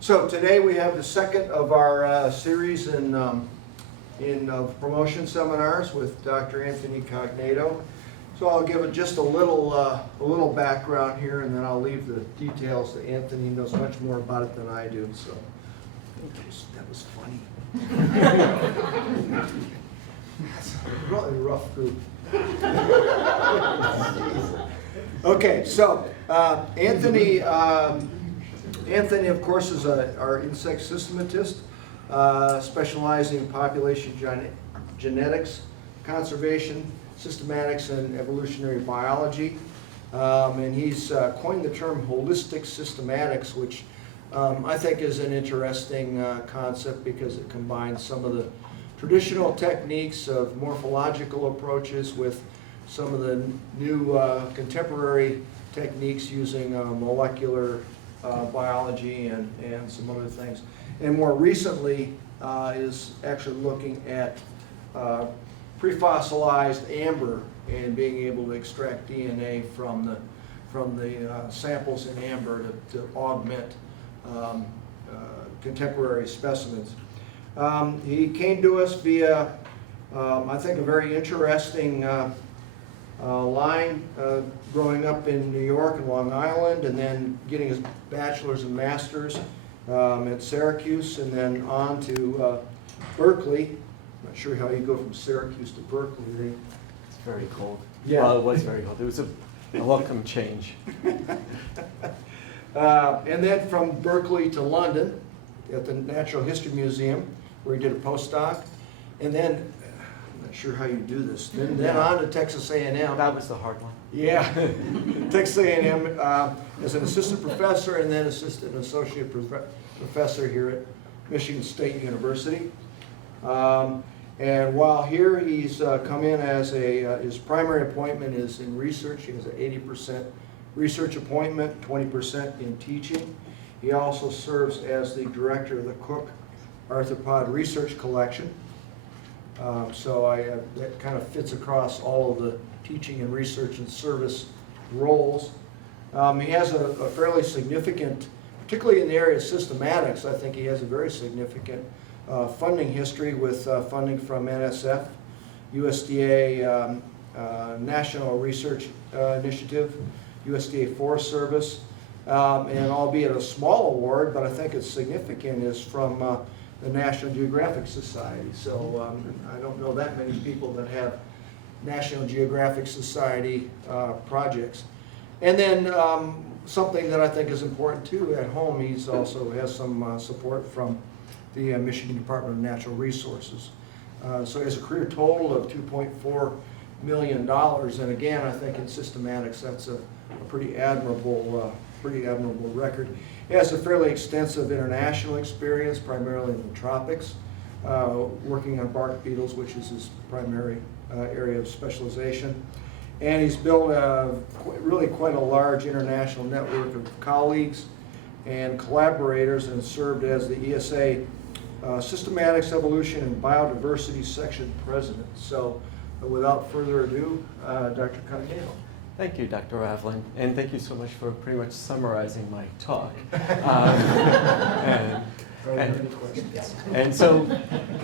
So today we have the second of our series in promotion seminars with Dr. Anthony Cognato. So I'll give it just a little background here, and then I'll leave the details to Anthony. He knows much more about it than I do. So that was funny. That's a really rough group. Okay, so Anthony, of course, is our insect systematist, specializing in population genetics, conservation, systematics, and evolutionary biology. And he's coined the term holistic systematics, which I think is an interesting concept because it combines some of the traditional techniques of morphological approaches with some of the new contemporary techniques using molecular biology and some other things. And more recently is actually looking at pre-fossilized amber and being able to extract DNA from the samples in amber to augment contemporary specimens. He came to us via, I think, a very interesting line, growing up in New York and Long Island, and then getting his bachelor's and master's at Syracuse, and then on to Berkeley. I'm not sure how you go from Syracuse to Berkeley. It's very cold. Yeah. Well, it was very cold. It was a welcome change. And then from Berkeley to London at the Natural History Museum, where he did a postdoc, and then I'm not sure how you do this. Then on to Texas A&M. That was the hard one. Yeah, Texas A&M as an assistant professor, and then assistant and associate professor here at Michigan State University. And while here, he's come in as his primary appointment is in research. He has an 80% research appointment, 20% in teaching. He also serves as the director of the Cook Arthropod Research Collection. So that kind of fits across all of the teaching and research and service roles. He has a fairly significant, particularly in the area of systematics, I think he has a very significant funding history with funding from NSF, USDA National Research Initiative, USDA Forest Service, and albeit a small award, but I think it's significant, is from the National Geographic Society. So I don't know that many people that have National Geographic Society projects. And then something that I think is important too, at home, he's also has some support from the Michigan Department of Natural Resources. So he has a career total of $2.4 million, and again, I think in systematics that's a pretty admirable record. He has a fairly extensive international experience, primarily in the tropics, working on bark beetles, which is his primary area of specialization. And he's built really quite a large international network of colleagues and collaborators, and served as the ESA Systematics, Evolution, and Biodiversity Section President. So without further ado, Dr. Cognato. Thank you, Dr. Ravlin, and thank you so much for pretty much summarizing my talk. And so,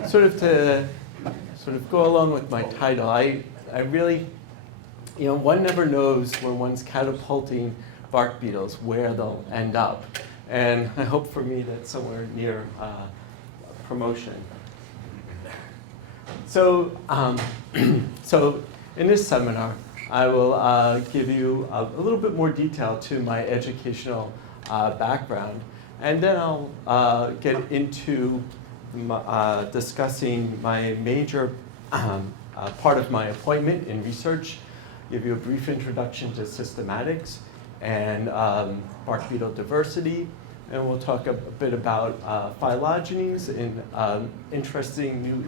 sort of go along with my title, I really, one never knows when one's catapulting bark beetles where they'll end up, and I hope for me that's somewhere near promotion. So, so in this seminar, I will give you a little bit more detail to my educational background, and then I'll get into discussing my major part of my appointment in research, give you a brief introduction to systematics and bark beetle diversity, and we'll talk a bit about phylogenies, an interesting new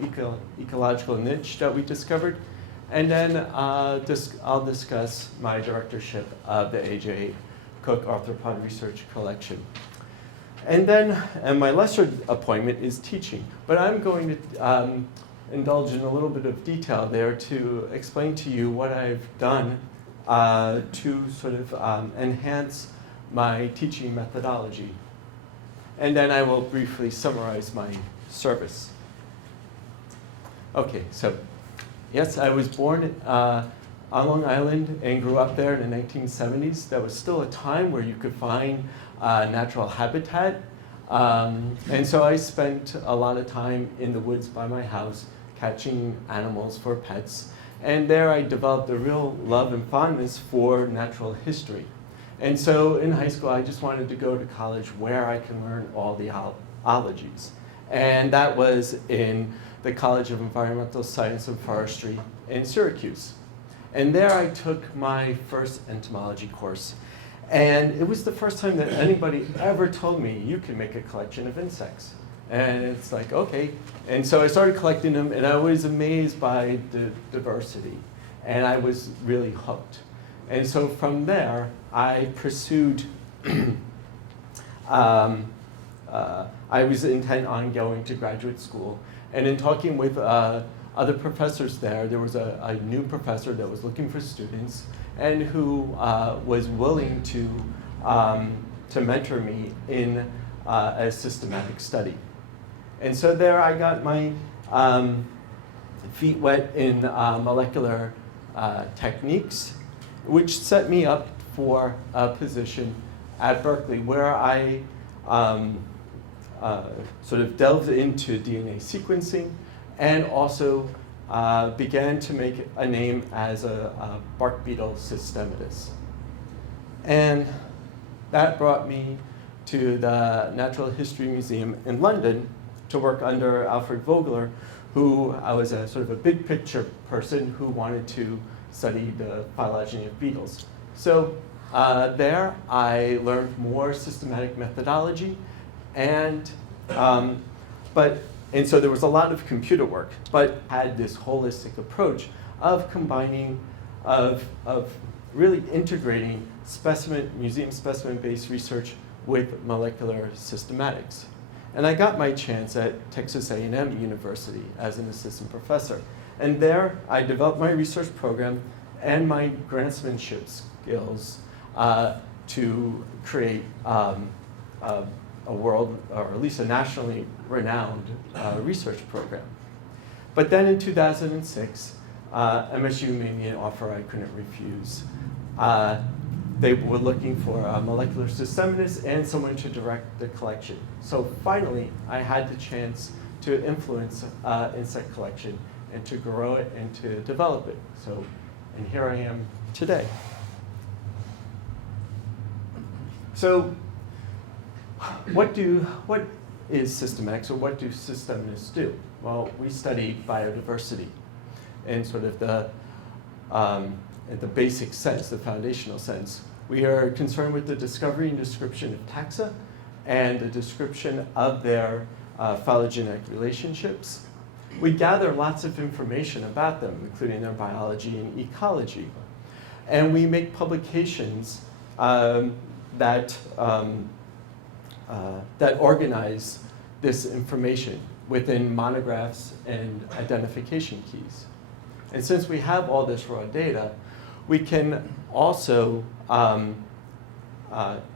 ecological niche that we discovered. And then I'll discuss my directorship of the AJ Cook Arthropod Research Collection. And my lesser appointment is teaching. But I'm going to indulge in a little bit of detail there to explain to you what I've done to sort of enhance my teaching methodology. and then I will briefly summarize my service. Okay, so yes, I was born on Long Island and grew up there in the 1970s. That was still a time where you could find natural habitat. And so I spent a lot of time in the woods by my house catching animals for pets. And there I developed a real love and fondness for natural history. And so in high school, I just wanted to go to college where I can learn all the ologies. And that was in the College of Environmental Science and Forestry in Syracuse. And there I took my first entomology course. And it was the first time that anybody ever told me, you can make a collection of insects. And it's like, okay. And so I started collecting them, and I was amazed by the diversity. And I was really hooked. And so from there, I pursued, I was intent on going to graduate school. And in talking with other professors there was a new professor that was looking for students and who was willing to mentor me in a systematic study. And so there I got my feet wet in molecular techniques, which set me up for a position at Berkeley where I sort of delved into DNA sequencing and also began to make a name as a bark beetle systematist. And that brought me to the Natural History Museum in London to work under Alfred Vogler, who I was a sort of a big picture person who wanted to study the phylogeny of beetles. So there I learned more systematic methodology and so there was a lot of computer work, but had this holistic approach of combining, of really integrating museum specimen-based research with molecular systematics. And I got my chance at Texas A&M University as an assistant professor. And there I developed my research program and my grantsmanship skills to create a world, or at least a nationally renowned research program. But then in 2006, MSU made me an offer I couldn't refuse. They were looking for a molecular systematist and someone to direct the collection. So finally, I had the chance to influence insect collection and to grow it and to develop it. And here I am today. So what is systematics, or what do systematists do? Well, we study biodiversity in sort of in the basic sense, the foundational sense. We are concerned with the discovery and description of taxa and the description of their phylogenetic relationships. We gather lots of information about them, including their biology and ecology. And we make publications that organize this information within monographs and identification keys. And since we have all this raw data, we can also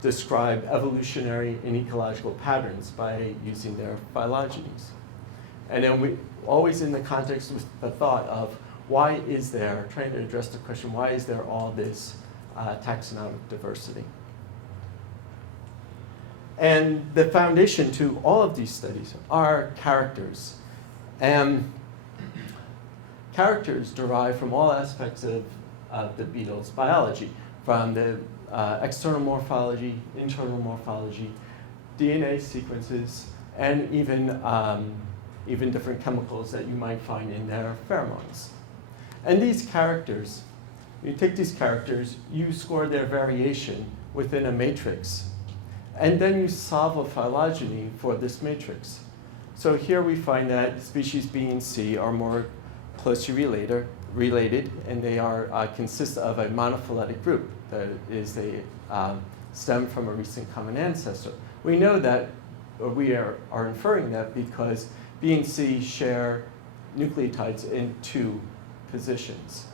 describe evolutionary and ecological patterns by using their phylogenies. And then we always in the context with the thought of why is there, trying to address the question, why is there all this taxonomic diversity? And the foundation to all of these studies are characters. And characters derive from all aspects of the beetle's biology, from the external morphology, internal morphology, DNA sequences, and even different chemicals that you might find in their pheromones. And these characters, you take these characters, you score their variation within a matrix, and then you solve a phylogeny for this matrix. So here we find that species B and C are more closely related, and they consist of a monophyletic group that is stem from a recent common ancestor. We know that, or we are inferring that because B and C share nucleotides in 2 positions.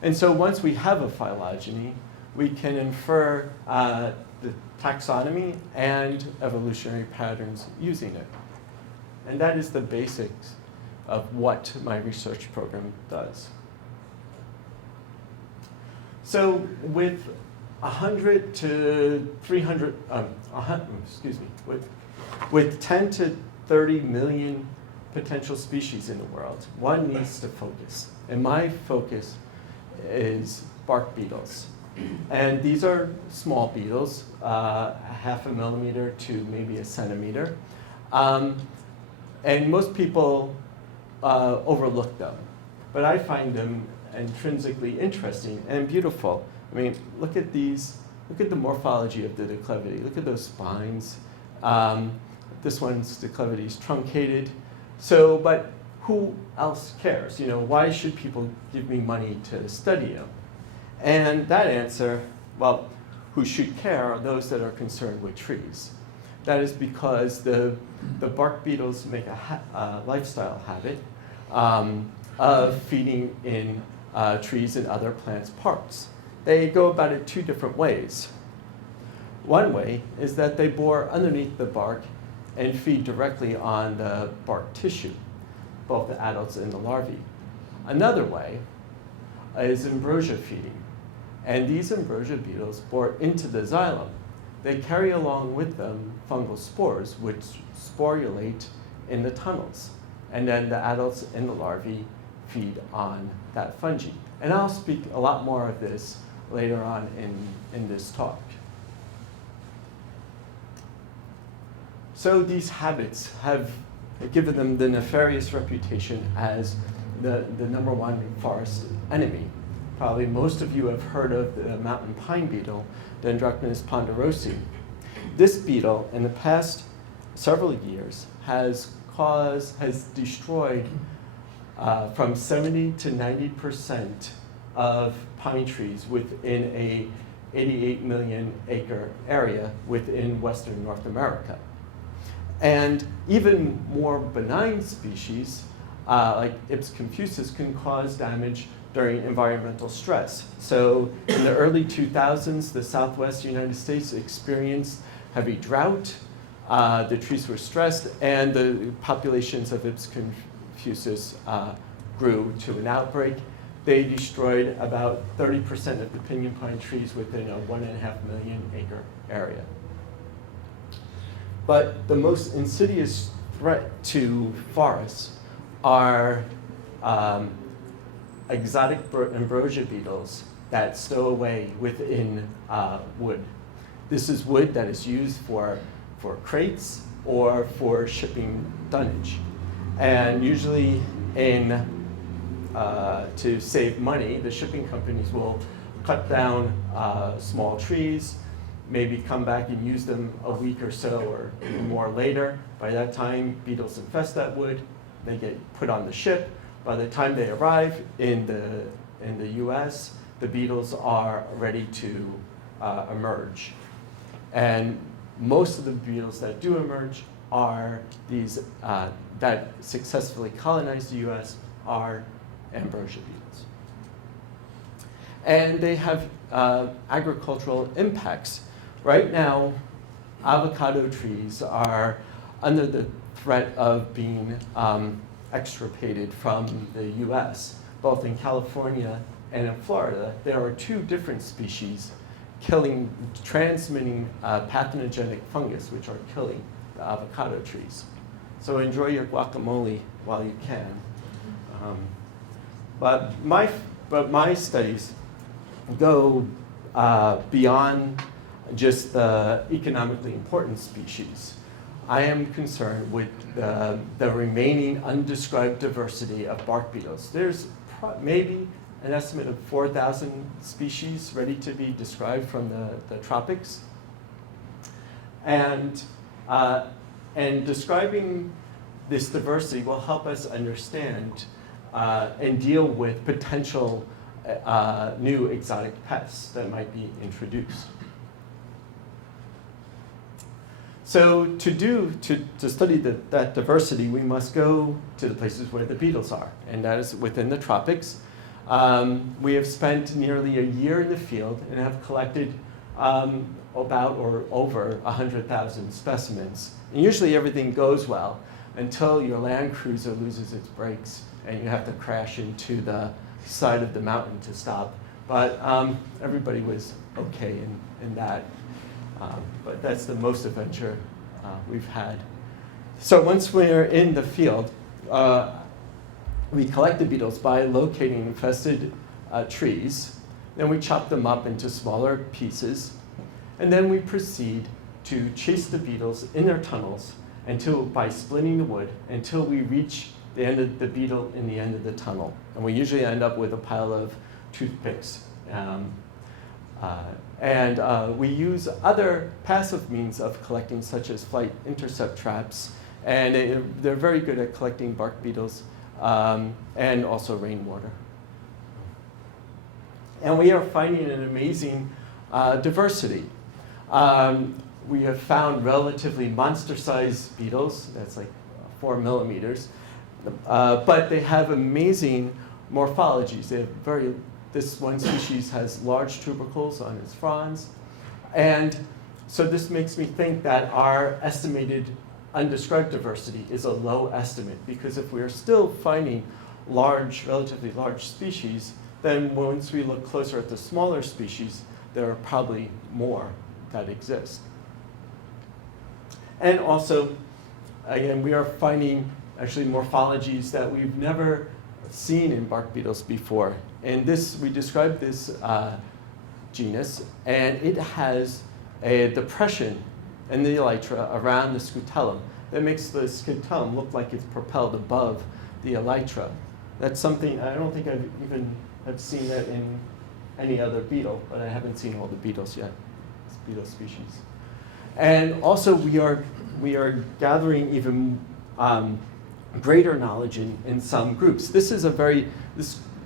And so once we have a phylogeny, we can infer the taxonomy and evolutionary patterns using it. And that is the basics of what my research program does. So with 100 to 300, with 10 to 30 million potential species in the world, one needs to focus. And my focus is bark beetles. And these are small beetles, half a millimeter to maybe a centimeter. And most people overlook them. But I find them intrinsically interesting and beautiful. I mean, look at these, look at the morphology of the declivity. Look at those spines. This one's declivity is truncated. So, but who else cares? You know, why should people give me money to study them? And that answer, well, who should care are those that are concerned with trees. That is because the bark beetles make a lifestyle habit of feeding in trees and other plants' parts. They go about it two different ways. One way is that they bore underneath the bark and feed directly on the bark tissue, both the adults and the larvae. Another way is ambrosia feeding. And these ambrosia beetles bore into the xylem. They carry along with them fungal spores, which sporulate in the tunnels. And then the adults and the larvae feed on that fungi. And I'll speak a lot more of this later on in this talk. So these habits have given them the nefarious reputation as the #1 forest enemy. Probably most of you have heard of the mountain pine beetle, Dendroctonus ponderosi. This beetle, in the past several years, has destroyed from 70 to 90% of pine trees within a 88 million acre area within Western North America. And even more benign species, like Ips confusus, can cause damage during environmental stress. So in the early 2000s, the Southwest United States experienced heavy drought. The trees were stressed, and the populations of Ips confusus grew to an outbreak. They destroyed about 30% of the pinyon pine trees within a 1.5 million acre area. But the most insidious threat to forests are exotic ambrosia beetles that stow away within wood. This is wood that is used for crates or for shipping dunnage. And usually to save money, the shipping companies will cut down small trees, maybe come back and use them a week or so or even more later. By that time, beetles infest that wood. They get put on the ship. By the time they arrive in the US, the beetles are ready to emerge. And most of the beetles that do emerge are these that successfully colonize the US are ambrosia beetles. And they have agricultural impacts. Right now, avocado trees are under the threat of being extirpated from the US. Both in California and in Florida, there are 2 different species transmitting pathogenic fungus, which are killing the avocado trees. So enjoy your guacamole while you can. But my studies go beyond just the economically important species. I am concerned with the remaining undescribed diversity of bark beetles. There's maybe an estimate of 4,000 species ready to be described from the tropics. And describing this diversity will help us understand and deal with potential new exotic pests that might be introduced. So to study that diversity, we must go to the places where the beetles are, and that is within the tropics. We have spent nearly a year in the field and have collected about or over 100,000 specimens. And usually everything goes well until your Land Cruiser loses its brakes and you have to crash into the side of the mountain to stop. But everybody was okay in that. But that's the most adventure we've had. So once we're in the field, we collect the beetles by locating infested trees. Then we chop them up into smaller pieces. And then we proceed to chase the beetles in their tunnels by splitting the wood until we reach the end of the beetle in the end of the tunnel. And we usually end up with a pile of toothpicks. We use other passive means of collecting, such as flight intercept traps. And they're very good at collecting bark beetles and also rainwater. And we are finding an amazing diversity. We have found relatively monster-sized beetles, that's like 4 millimeters, but they have amazing morphologies. They have this one species has large tubercles on its fronds. And so this makes me think that our estimated undescribed diversity is a low estimate, because if we are still finding relatively large species, then once we look closer at the smaller species, there are probably more that exist. And also, again, we are finding actually morphologies that we've never seen in bark beetles before. And we described this genus, and it has a depression in the elytra around the scutellum that makes the scutellum look like it's propelled above the elytra. That's something, I don't think I've seen that in any other beetle, but I haven't seen all the beetles yet, beetle species. And also we are gathering even greater knowledge in some groups. This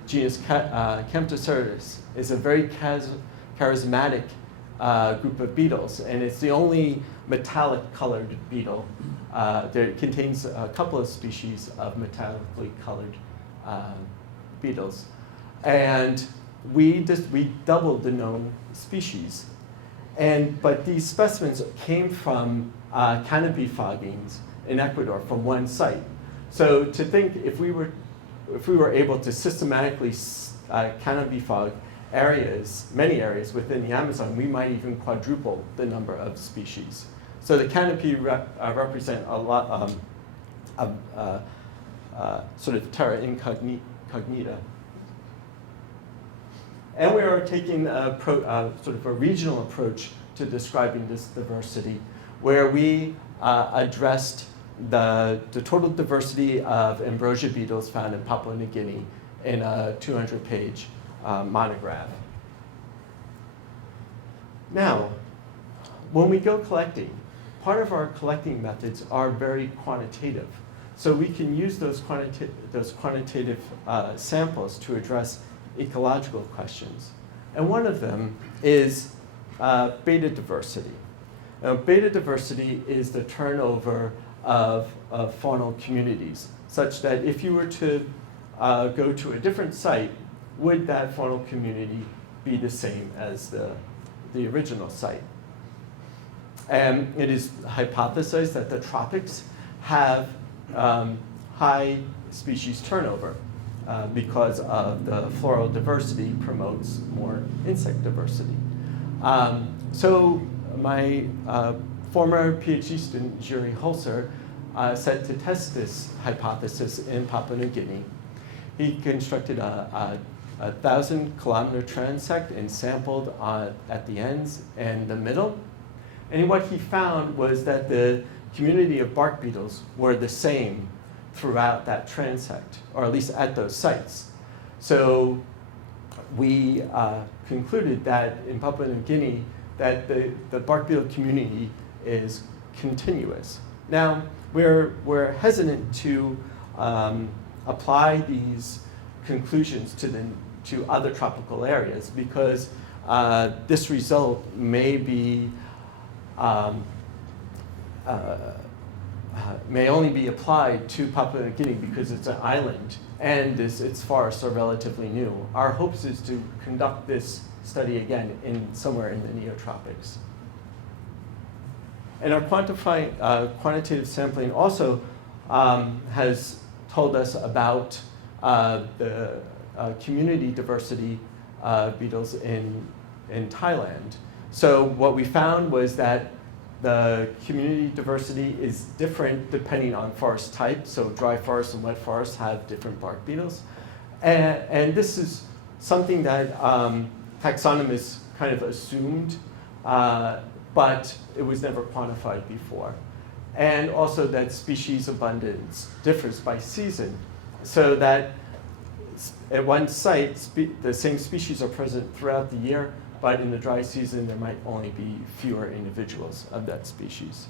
genus, Camptoceratus, is a very charismatic group of beetles, and it's the only metallic colored beetle. It contains a couple of species of metallically colored beetles. And we doubled the known species. But these specimens came from canopy foggings in Ecuador from one site. So to think if we were able to systematically canopy fog many areas within the Amazon, we might even quadruple the number of species. So the canopy represent a lot of sort of terra incognita. And we are taking sort of a regional approach to describing this diversity, where we addressed the total diversity of ambrosia beetles found in Papua New Guinea in a 200-page monograph. Now, when we go collecting, part of our collecting methods are very quantitative. So we can use those quantitative samples to address ecological questions. And one of them is beta diversity. Now, beta diversity is the turnover of faunal communities, such that if you were to go to a different site, would that faunal community be the same as the original site? And it is hypothesized that the tropics have high species turnover because of the floral diversity promotes more insect diversity. So my former PhD student, Jiri Holzer, set to test this hypothesis in Papua New Guinea. He constructed a 1,000-kilometer transect and sampled at the ends and the middle. And what he found was that the community of bark beetles were the same throughout that transect, or at least at those sites. So we concluded that in Papua New Guinea that the bark beetle community is continuous. Now, we're hesitant to apply these conclusions to other tropical areas because this result may only be applied to Papua New Guinea because it's an island and its forests are relatively new. Our hopes is to conduct this study again somewhere in the neotropics. And our quantitative sampling also has told us about the community diversity beetles in Thailand. So what we found was that the community diversity is different depending on forest type. So dry forests and wet forests have different bark beetles. And this is something that taxonomists kind of assumed, but it was never quantified before. And also that species abundance differs by season, so that at one site, the same species are present throughout the year, but in the dry season, there might only be fewer individuals of that species.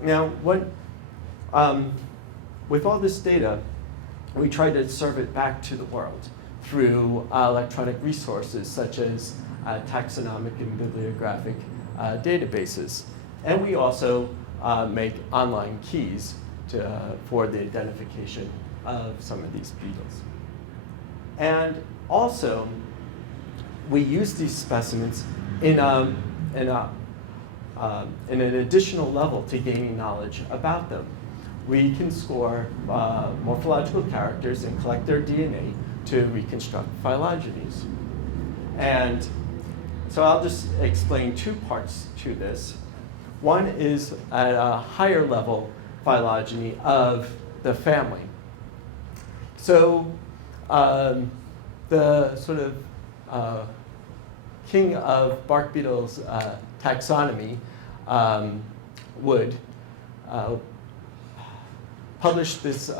Now, with all this data, we try to serve it back to the world through electronic resources such as taxonomic and bibliographic databases. And we also make online keys for the identification of some of these beetles. And also, we use these specimens in an additional level to gaining knowledge about them. We can score morphological characters and collect their DNA to reconstruct phylogenies. And so I'll just explain two parts to this. One is at a higher level phylogeny of the family. So the sort of king of bark beetles taxonomy, Wood, published this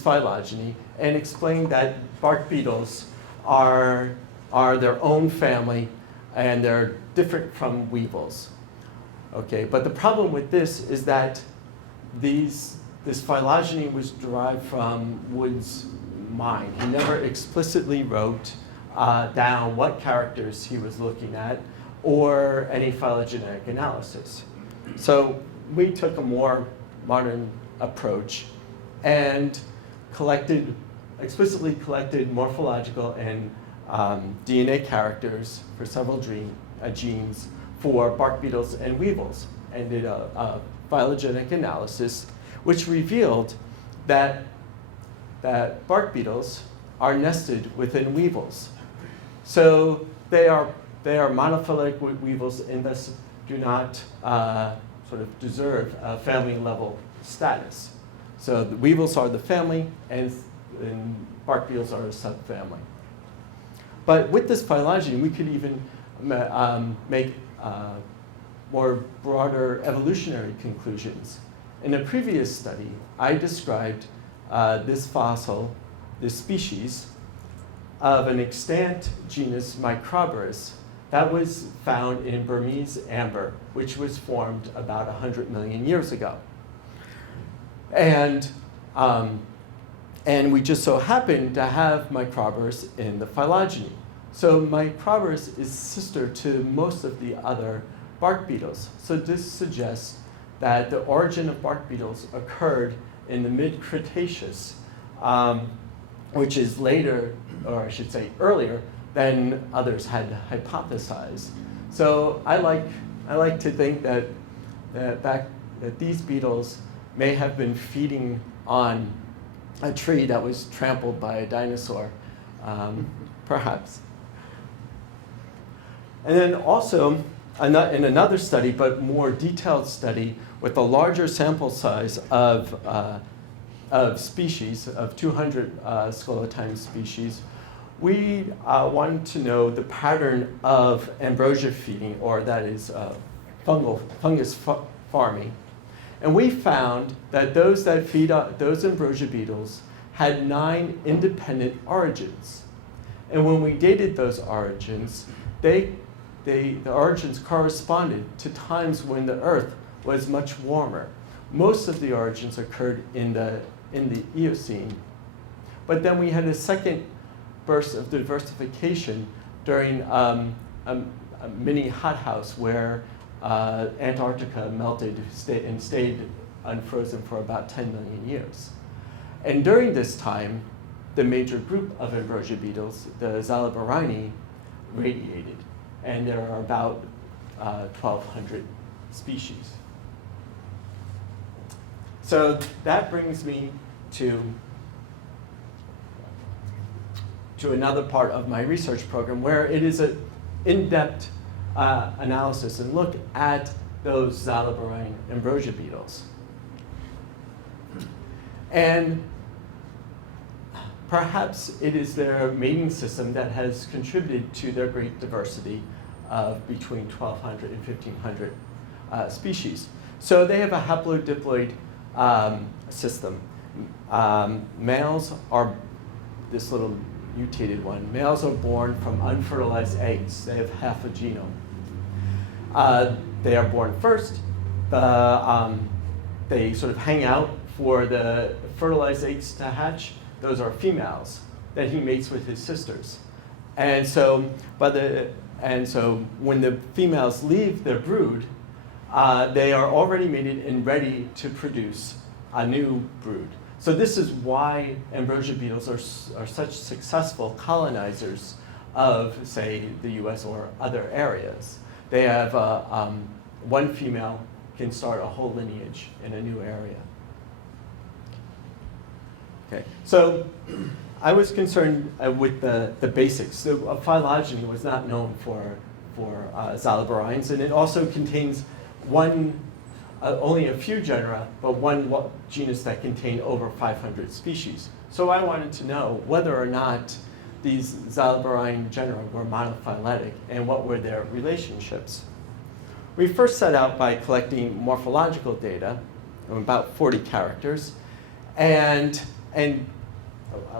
phylogeny and explained that bark beetles are their own family and they're different from weevils. Okay, but the problem with this is that this phylogeny was derived from Wood's mind. He never explicitly wrote down what characters he was looking at or any phylogenetic analysis. So we took a more modern approach and explicitly collected morphological and DNA characters for several genes for bark beetles and weevils, and did a phylogenetic analysis which revealed that bark beetles are nested within weevils. So they are monophyletic weevils and thus do not sort of deserve a family level status. So the weevils are the family and bark beetles are a subfamily. But with this phylogeny, we could even make more broader evolutionary conclusions. In a previous study, I described this fossil, this species, of an extant genus Microborus that was found in Burmese amber, which was formed about 100 million years ago. And we just so happened to have Microborus in the phylogeny. So Microborus is sister to most of the other bark beetles. So this suggests that the origin of bark beetles occurred in the mid-Cretaceous, which is later, or I should say earlier, than others had hypothesized. So I like to think that these beetles may have been feeding on a tree that was trampled by a dinosaur, perhaps. And then also, in another study, but more detailed study, with a larger sample size of species, of 200 sclerotyme species, we wanted to know the pattern of ambrosia feeding, or that is fungus farming. And we found that those that feed those ambrosia beetles had 9 independent origins. And when we dated those origins, the origins corresponded to times when the Earth was much warmer. Most of the origins occurred in the Eocene. But then we had a second burst of diversification during a mini hothouse where Antarctica melted and stayed unfrozen for about 10 million years. And during this time, the major group of ambrosia beetles, the Zalabarini, radiated. And there are about 1,200 species. So that brings me to another part of my research program, where it is an in-depth analysis and look at those Zalabarine ambrosia beetles. And perhaps it is their mating system that has contributed to their great diversity of between 1,200 and 1,500 species. So they have a haplodiploid system. Males are, this little mutated one, males are born from unfertilized eggs. They have half a genome. They are born first. They sort of hang out for the fertilized eggs to hatch. Those are females that he mates with his sisters. And so when the females leave their brood, they are already mated and ready to produce a new brood. So this is why ambrosia beetles are such successful colonizers of, say, the US or other areas. They have one female can start a whole lineage in a new area. Okay, so I was concerned with the basics. So phylogeny was not known for Zalabarines, and it also contains only a few genera, but one genus that contained over 500 species. So I wanted to know whether or not these Zalabarine genera were monophyletic and what were their relationships. We first set out by collecting morphological data, about 40 characters, and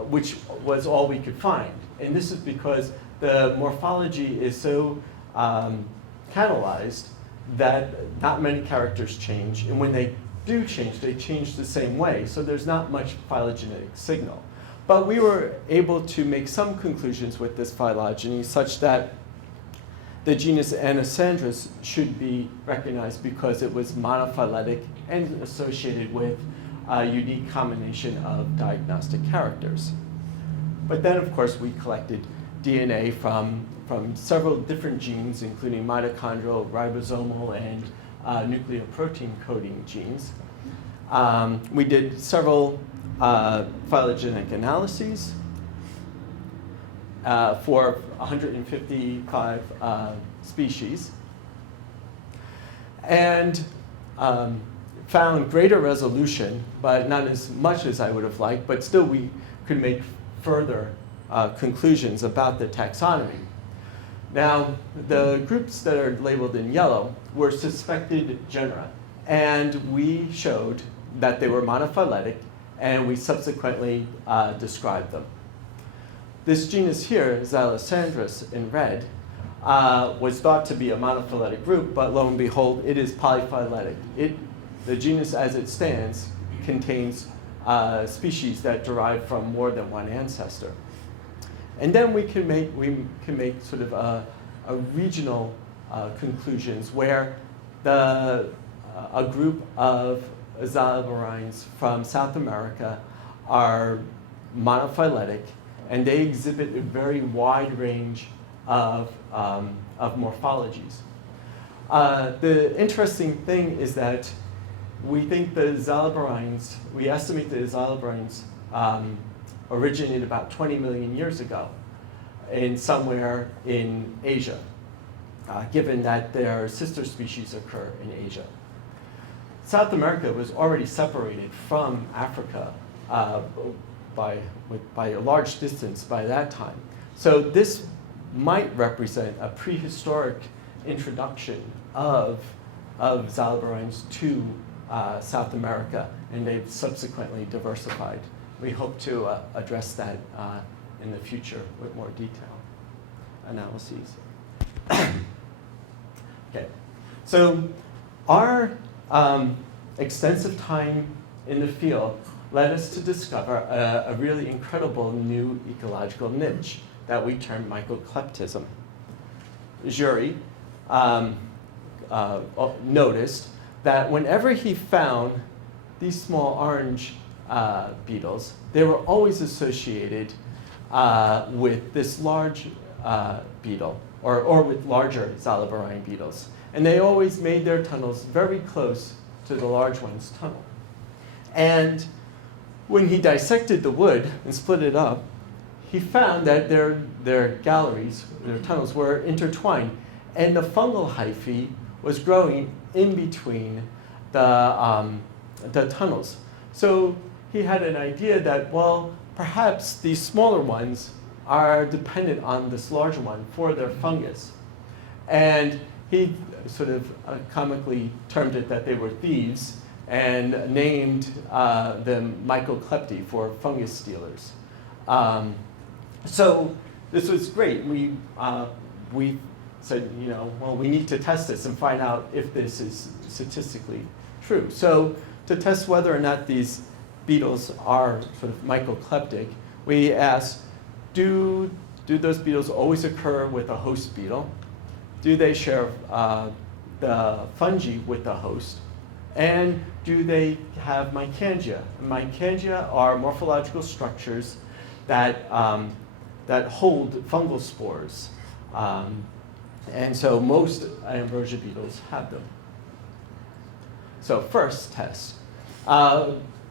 which was all we could find. And this is because the morphology is so catalyzed that not many characters change, and when they do change, they change the same way, so there's not much phylogenetic signal. But we were able to make some conclusions with this phylogeny, such that the genus Anisandrus should be recognized because it was monophyletic and associated with a unique combination of diagnostic characters. But then, of course, we collected DNA from several different genes, including mitochondrial, ribosomal, and nucleoprotein coding genes. We did several phylogenetic analyses for 155 species, and found greater resolution, but not as much as I would have liked, but still we could make further conclusions about the taxonomy. Now, the groups that are labeled in yellow were suspected genera, and we showed that they were monophyletic, and we subsequently described them. This genus here, Zalisandrus in red, was thought to be a monophyletic group, but lo and behold, it is polyphyletic. The genus as it stands contains species that derive from more than one ancestor. And then we can make sort of a regional conclusions where a group of Zalabarines from South America are monophyletic, and they exhibit a very wide range of morphologies. The interesting thing is that we think the Zalabarines, we estimate the Zalabarines originated about 20 million years ago somewhere in Asia, given that their sister species occur in Asia. South America was already separated from Africa by a large distance by that time. So this might represent a prehistoric introduction of Zalabarines to South America, and they've subsequently diversified. We hope to address that in the future with more detailed analyses. Okay, so our extensive time in the field led us to discover a really incredible new ecological niche that we term mycocleptism. Jury noticed that whenever he found these small orange beetles, they were always associated with this large beetle, or with larger Zalabarine beetles. And they always made their tunnels very close to the large one's tunnel. And when he dissected the wood and split it up, he found that their galleries, their tunnels, were intertwined, and the fungal hyphae was growing in between the tunnels. So he had an idea that, well, perhaps these smaller ones are dependent on this larger one for their fungus. And he sort of comically termed it that they were thieves and named them Mycoclepti for fungus stealers. So this was great. We said, well, we need to test this and find out if this is statistically true. So to test whether or not these beetles are sort of mycocleptic, we asked, do those beetles always occur with a host beetle? Do they share the fungi with the host? And do they have mycangia? Mycangia are morphological structures that hold fungal spores. And so most ambrosia beetles have them. So first test,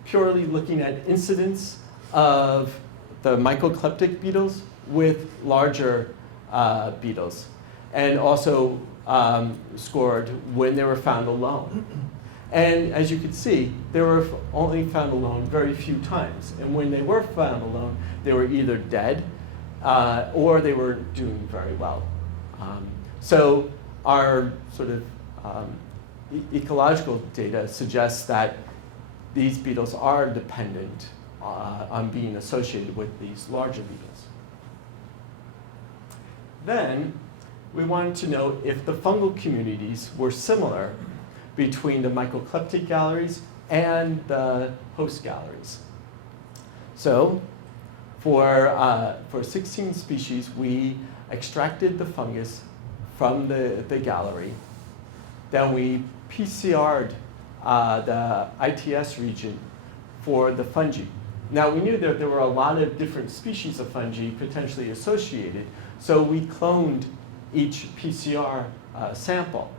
purely looking at incidence of the mycocleptic beetles with larger beetles, and also scored when they were found alone. And as you can see, they were only found alone very few times. And when they were found alone, they were either dead or they were doing very well. So our sort of ecological data suggests that these beetles are dependent on being associated with these larger beetles. Then we wanted to know if the fungal communities were similar between the mycocleptic galleries and the host galleries. So for 16 species, we extracted the fungus from the gallery. Then we PCR'd the ITS region for the fungi. Now we knew that there were a lot of different species of fungi potentially associated, so we cloned each PCR sample.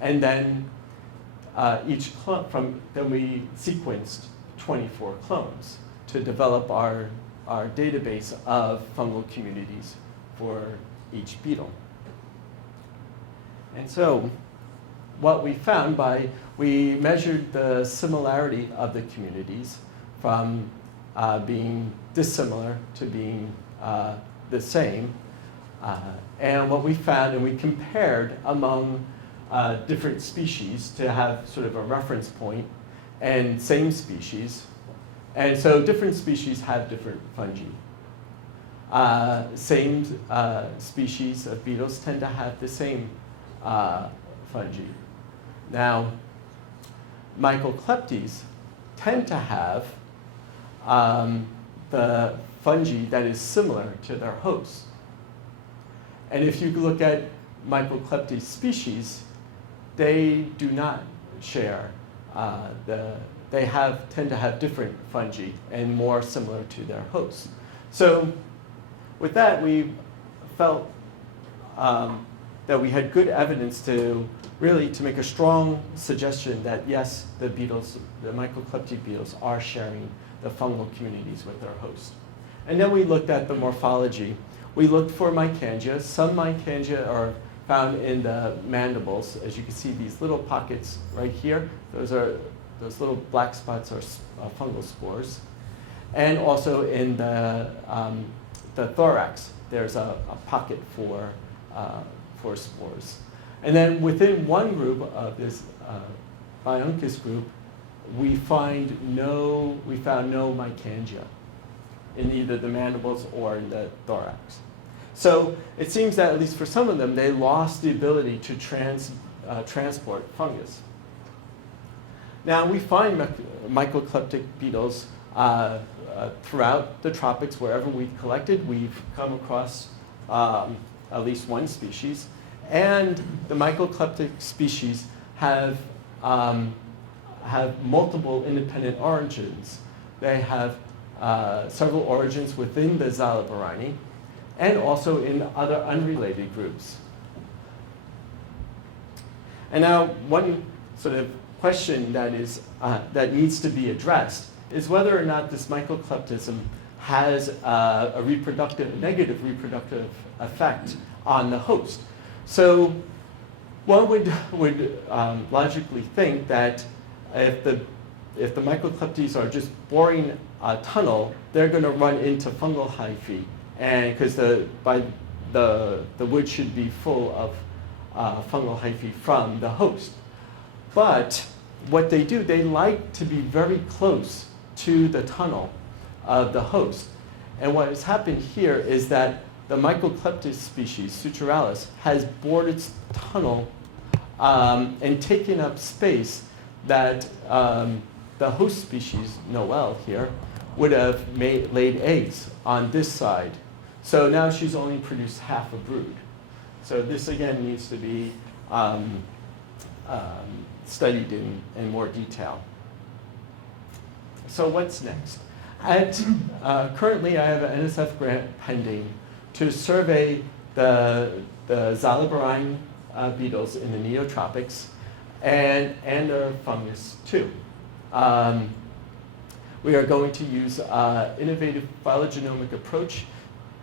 And then then we sequenced 24 clones to develop our database of fungal communities for each beetle. And so what we found we measured the similarity of the communities from being dissimilar to being the same. And what we found, and we compared among different species to have sort of a reference point, and same species. And so different species have different fungi. Same species of beetles tend to have the same fungi. Now, Mycocleptes tend to have the fungi that is similar to their hosts. And if you look at Mycocleptes species, they do not share they tend to have different fungi and more similar to their hosts. So with that, we felt that we had good evidence to make a strong suggestion that yes, the mycocleptic beetles are sharing the fungal communities with their host. And then we looked at the morphology. We looked for mycangia. Some mycangia are found in the mandibles. As you can see, these little pockets right here, those little black spots are fungal spores. And also in the thorax, there's a pocket for spores. And then within one group of this Bioncus group, we found no mycangia in either the mandibles or in the thorax. So it seems that at least for some of them, they lost the ability to transport fungus. Now we find mycocleptic beetles throughout the tropics. Wherever we've collected, we've come across at least one species. And the mycocleptic species have multiple independent origins. They have several origins within the Zalabarani and also in other unrelated groups. And now one sort of question that needs to be addressed is whether or not this mycokleptism has a negative reproductive effect on the host. So one would logically think that if the mycokleptes are just boring a tunnel, they're going to run into fungal hyphae, and because the wood should be full of fungal hyphae from the host. But what they do, they like to be very close to the tunnel of the host. And what has happened here is that the mycokleptis species, Suturalis, has bored its tunnel and taken up space that the host species, Noel here, would have laid eggs on this side. So now she's only produced half a brood. So this again needs to be studied in more detail. So what's next? Currently I have an NSF grant pending to survey the Zalabarine beetles in the neotropics and their fungus too. We are going to use innovative phylogenomic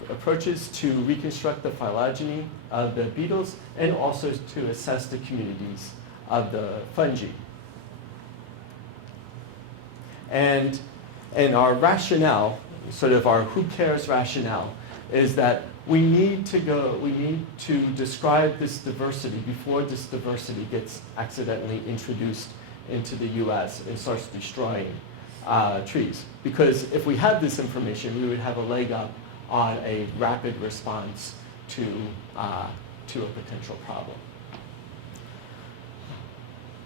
approaches to reconstruct the phylogeny of the beetles and also to assess the communities of the fungi. And our rationale, sort of our who cares rationale, is that we need to describe this diversity before this diversity gets accidentally introduced into the US and starts destroying trees. Because if we have this information, we would have a leg up on a rapid response to a potential problem.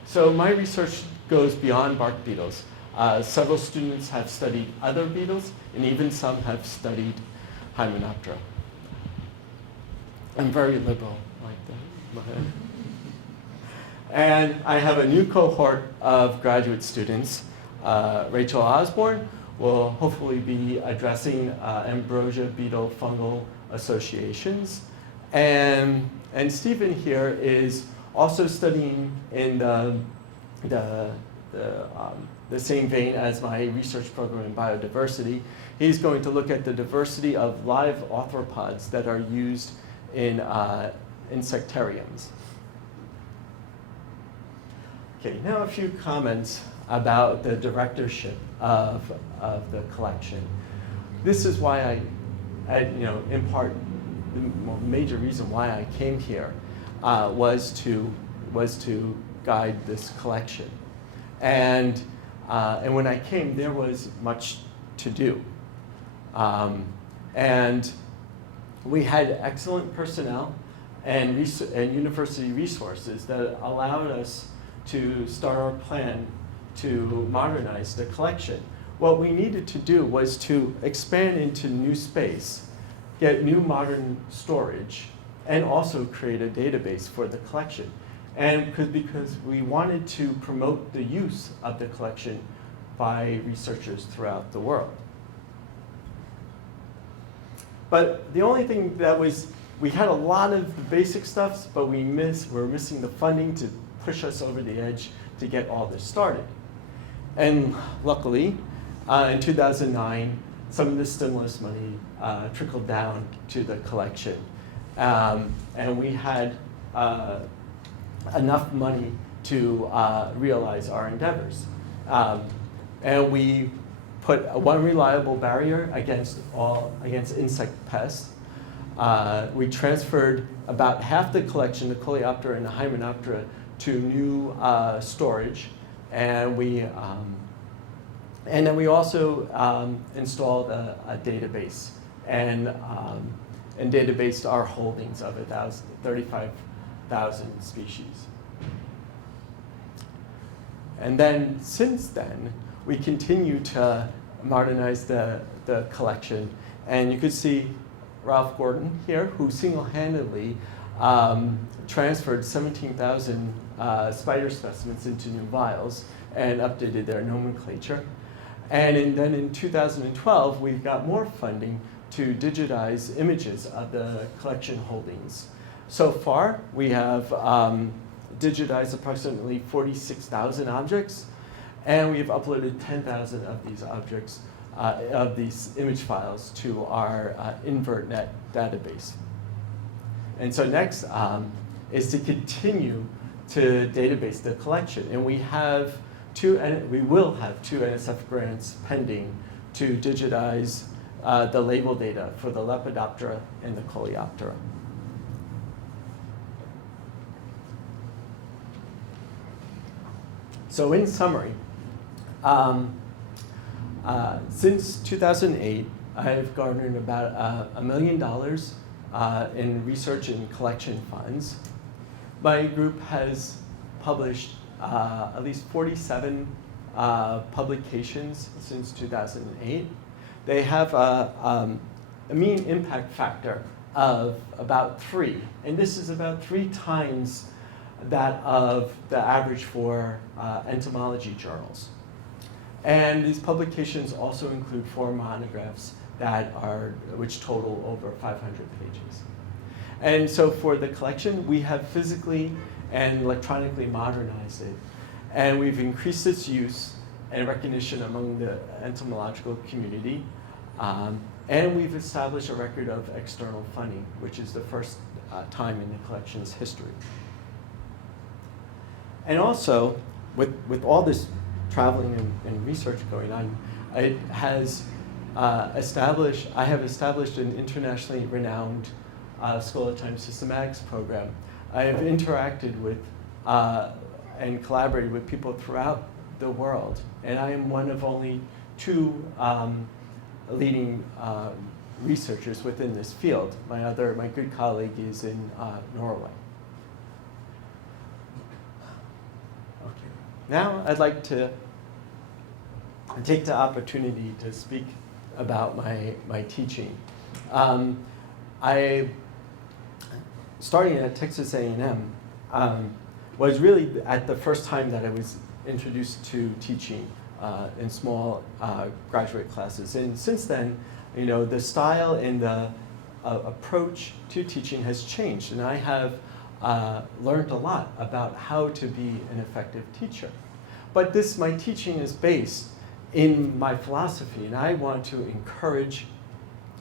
So my research goes beyond bark beetles. Several students have studied other beetles, and even some have studied Hymenoptera. I'm very liberal like that. And I have a new cohort of graduate students. Rachel Osborne will hopefully be addressing ambrosia beetle fungal associations. And Stephen here is also studying in the same vein as my research program in biodiversity. He's going to look at the diversity of live arthropods that are used in insectariums. Okay, now a few comments about the directorship of the collection. This is why in part, the major reason why I came here was to guide this collection. And when I came, there was much to do. And we had excellent personnel and university resources that allowed us to start our plan to modernize the collection. What we needed to do was to expand into new space, get new modern storage, and also create a database for the collection. And because we wanted to promote the use of the collection by researchers throughout the world. But the only thing that we had a lot of the basic stuff, but we're missing the funding to push us over the edge to get all this started. And luckily, in 2009, some of the stimulus money trickled down to the collection. And we had enough money to realize our endeavors. And we put one reliable barrier against insect pests. We transferred about half the collection, the Coleoptera and the Hymenoptera, to new storage, and then we also installed a database and databased our holdings of 35,000 species. And then since then, we continue to modernize the collection, and you could see Ralph Gordon here, who single-handedly transferred 17,000 spider specimens into new vials and updated their nomenclature. And then in 2012, we got more funding to digitize images of the collection holdings. So far, we have digitized approximately 46,000 objects, and we've uploaded 10,000 of these objects, of these image files to our InvertNet database. And so next is to continue to database the collection. And we will have two NSF grants pending to digitize the label data for the Lepidoptera and the Coleoptera. So in summary, since 2008, I've garnered about $1 million in research and collection funds. My group has published at least 47 publications since 2008. They have a mean impact factor of about 3, and this is about 3 times that of the average for entomology journals. And these publications also include 4 monographs which total over 500 pages. And so for the collection, we have physically and electronically modernized it, and we've increased its use and recognition among the entomological community, and we've established a record of external funding, which is the first time in the collection's history. And also, with all this traveling and research going on, I have established an internationally renowned School of Time Systematics program. I have interacted with and collaborated with people throughout the world, and I am one of only 2 leading researchers within this field. My good colleague is in Norway. Okay. Now I'd like to take the opportunity to speak about my teaching. Starting at Texas A&M was really at the first time that I was introduced to teaching in small graduate classes. And since then, the style and the approach to teaching has changed, and I have learned a lot about how to be an effective teacher. But my teaching is based in my philosophy, and I want to encourage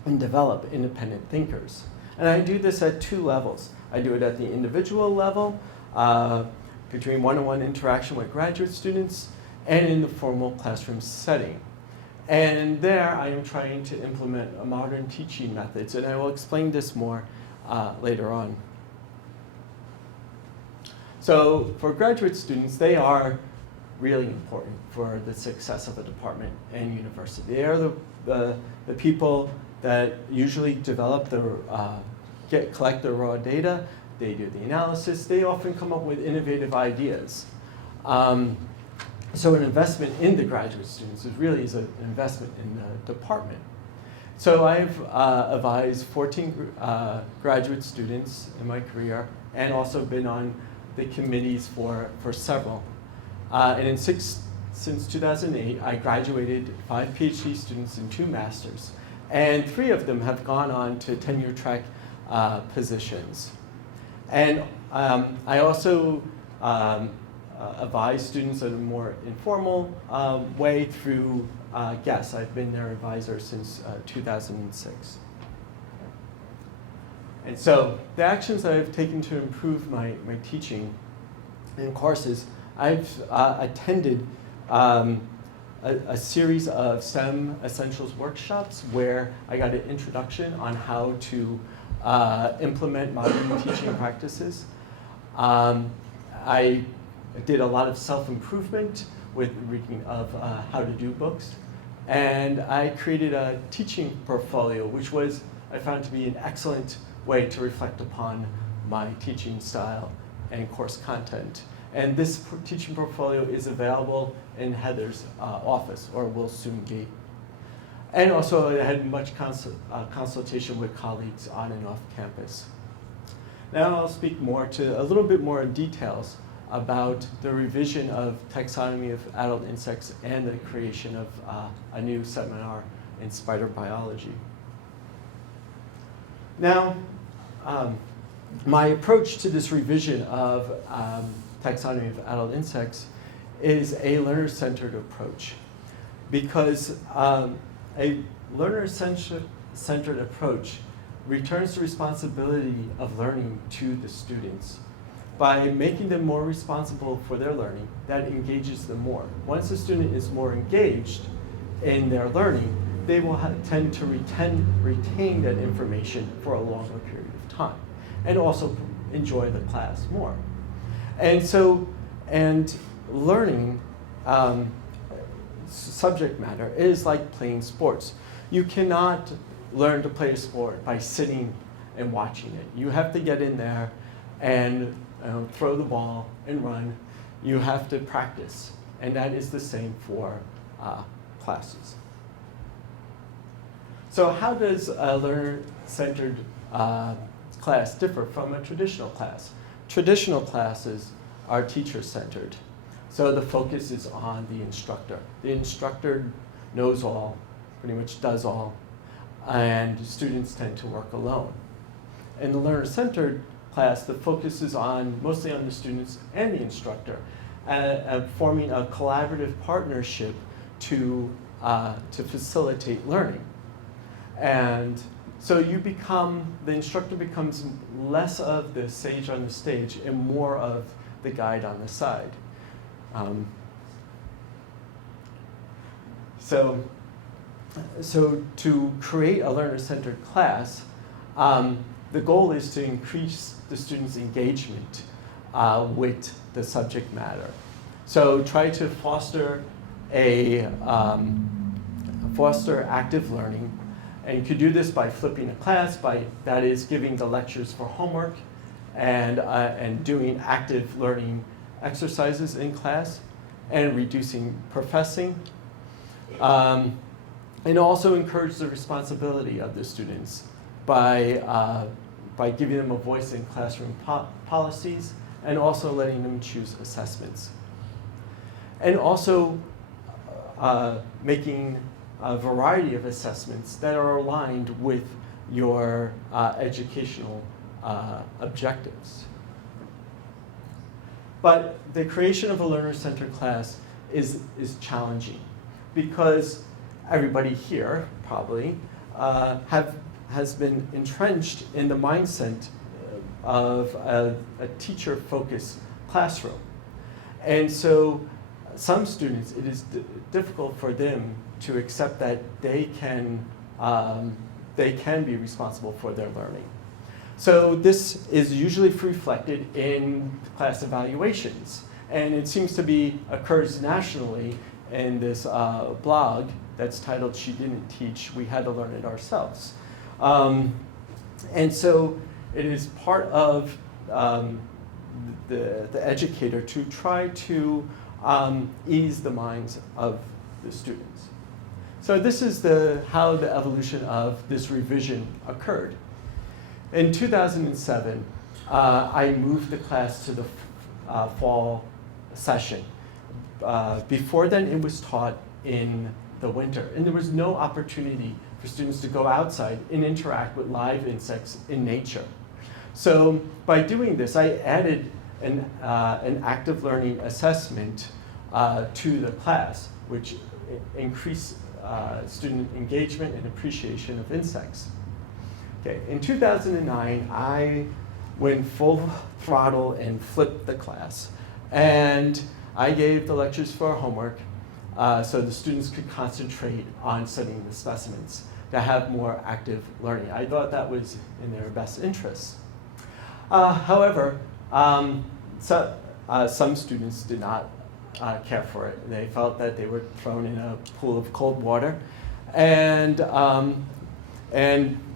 and develop independent thinkers. And I do this at 2 levels. I do it at the individual level, between one-on-one interaction with graduate students, and in the formal classroom setting. And there I am trying to implement modern teaching methods, and I will explain this more later on. So for graduate students, they are really important for the success of a department and university. They are the people that usually develop collect the raw data, they do the analysis, they often come up with innovative ideas. So an investment in the graduate students really is an investment in the department. So I've advised 14 graduate students in my career, and also been on the committees for several. And since 2008, I graduated 5 PhD students and 2 masters, and 3 of them have gone on to tenure track positions. And I also advise students in a more informal way through guests. I've been their advisor since 2006. And so the actions that I've taken to improve my teaching in courses, I've attended a series of STEM Essentials workshops where I got an introduction on how to implement modern teaching practices. I did a lot of self-improvement with reading of how to do books. And I created a teaching portfolio, which I found to be an excellent way to reflect upon my teaching style and course content. And this teaching portfolio is available in Heather's office, or will soon be. And also I had much consultation with colleagues on and off campus. Now I'll speak more to a little bit more in details about the revision of taxonomy of adult insects and the creation of a new seminar in spider biology. Now, my approach to this revision of taxonomy of adult insects is a learner-centered approach, because a learner-centered approach returns the responsibility of learning to the students. By making them more responsible for their learning, that engages them more. Once a student is more engaged in their learning, they will tend to retain that information for a longer period of time, and also enjoy the class more. And learning subject matter is like playing sports. You cannot learn to play a sport by sitting and watching it. You have to get in there and throw the ball and run. You have to practice, and that is the same for classes. So how does a learner-centered class differ from a traditional class? Traditional classes are teacher-centered. So the focus is on the instructor. The instructor knows all, pretty much does all, and students tend to work alone. In the learner-centered class, the focus is mostly on the students and the instructor, forming a collaborative partnership to facilitate learning. And so the instructor becomes less of the sage on the stage and more of the guide on the side. So to create a learner-centered class, the goal is to increase the students' engagement with the subject matter. So try to foster active learning, and you could do this by flipping a class, that is giving the lectures for homework and doing active learning exercises in class, and reducing professing. And also encourage the responsibility of the students by giving them a voice in classroom policies, and also letting them choose assessments. And also making a variety of assessments that are aligned with your educational objectives. But the creation of a learner-centered class is challenging, because everybody here probably has been entrenched in the mindset of a teacher-focused classroom. And so some students, it is difficult for them to accept that they can be responsible for their learning. So this is usually reflected in class evaluations, and it seems to occurs nationally in this blog that's titled "She Didn't Teach, We Had to Learn It Ourselves." And so it is part of the educator to try to ease the minds of the students. So this is how the evolution of this revision occurred. In 2007, I moved the class to the fall session. Before then, it was taught in the winter, and there was no opportunity for students to go outside and interact with live insects in nature. So by doing this, I added an active learning assessment to the class, which increased student engagement and appreciation of insects. Okay, in 2009, I went full throttle and flipped the class, and I gave the lectures for homework so the students could concentrate on studying the specimens to have more active learning. I thought that was in their best interests. However, some students did not care for it. They felt that they were thrown in a pool of cold water, and